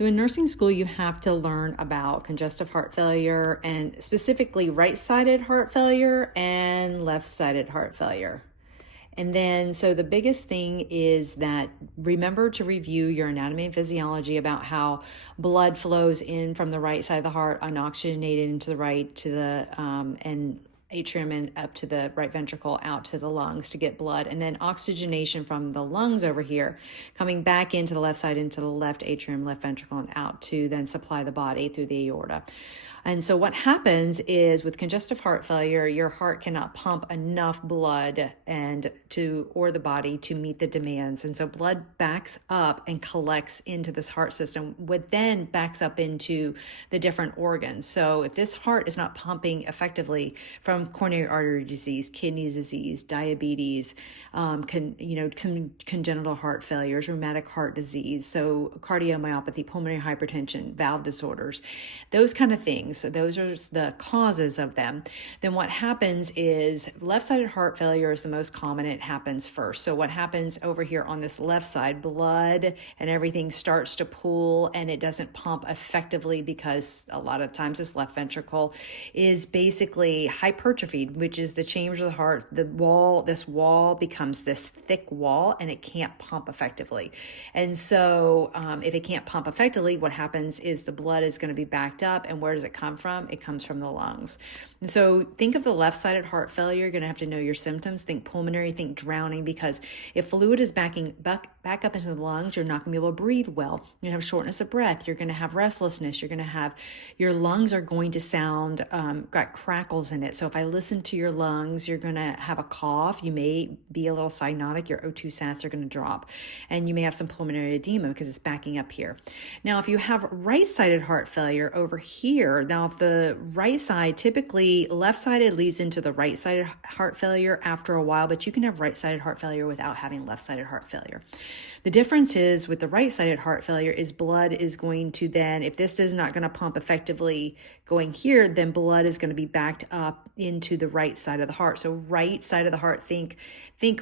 So in nursing school, you have to learn about congestive heart failure and specifically right-sided heart failure and left-sided heart failure. And then, so the biggest thing is that remember to review your anatomy and physiology about how blood flows in from the right side of the heart, unoxygenated into the right to the and atrium and up to the right ventricle out to the lungs to get blood, and then oxygenation from the lungs over here coming back into the left side, into the left atrium, left ventricle, and out to then supply the body through the aorta. And so what happens is with congestive heart failure, your heart cannot pump enough blood or the body to meet the demands. And so blood backs up and collects into this heart system, what then backs up into the different organs. So if this heart is not pumping effectively from coronary artery disease, kidney disease, diabetes, congenital heart failures, rheumatic heart disease, so cardiomyopathy, pulmonary hypertension, valve disorders, those kind of things. So those are the causes of them. Then what happens is left-sided heart failure is the most common. It happens first. So what happens over here on this left side, blood and everything starts to pool and it doesn't pump effectively because a lot of times this left ventricle is basically hypertrophied, which is the chambers of the heart. This wall becomes this thick wall and it can't pump effectively. And so if it can't pump effectively, what happens is the blood is going to be backed up. And where does it come from? It comes from the lungs. And so think of the left-sided heart failure. You're going to have to know your symptoms. Think pulmonary, think drowning, because if fluid is backing back up into the lungs, you're not going to be able to breathe well. You're going to have shortness of breath. You're going to have restlessness. You're going to have, your lungs are going to sound, got crackles in it. So if I listen to your lungs, you're going to have a cough. You may be a little cyanotic. Your O2 sats are going to drop. And you may have some pulmonary edema because it's backing up here. Now, if you have right-sided heart failure over here, now if the right side, typically left-sided leads into the right-sided heart failure after a while, but you can have right-sided heart failure without having left-sided heart failure. The difference is with the right-sided heart failure is blood is going to then, if this is not going to pump effectively going here, then blood is going to be backed up into the right side of the heart. So right side of the heart, think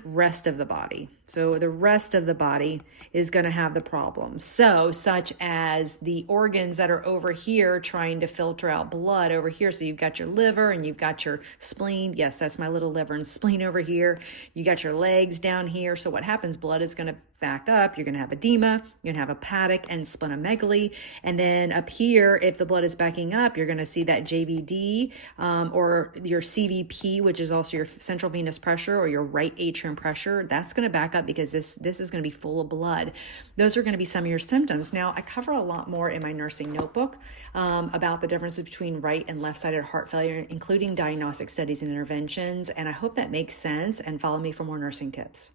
rest of the body. So the rest of the body is going to have the problem. So such as the organs that are over here trying to filter out blood over here. So you've got your liver and you've got your spleen. Yes, that's my little liver and spleen over here. You got your legs down here. So what happens? Blood is going to back up. You're going to have edema. You're going to have hepatic and splenomegaly. And then up here, if the blood is backing up, you're going to see that JVD or your CVP, which is also your central venous pressure or your right atrium pressure. That's going to back up because this is going to be full of blood. Those are going to be some of your symptoms. Now, I cover a lot more in my nursing notebook about the differences between right and left-sided heart failure, including diagnostic studies and interventions. And I hope that makes sense, and follow me for more nursing tips.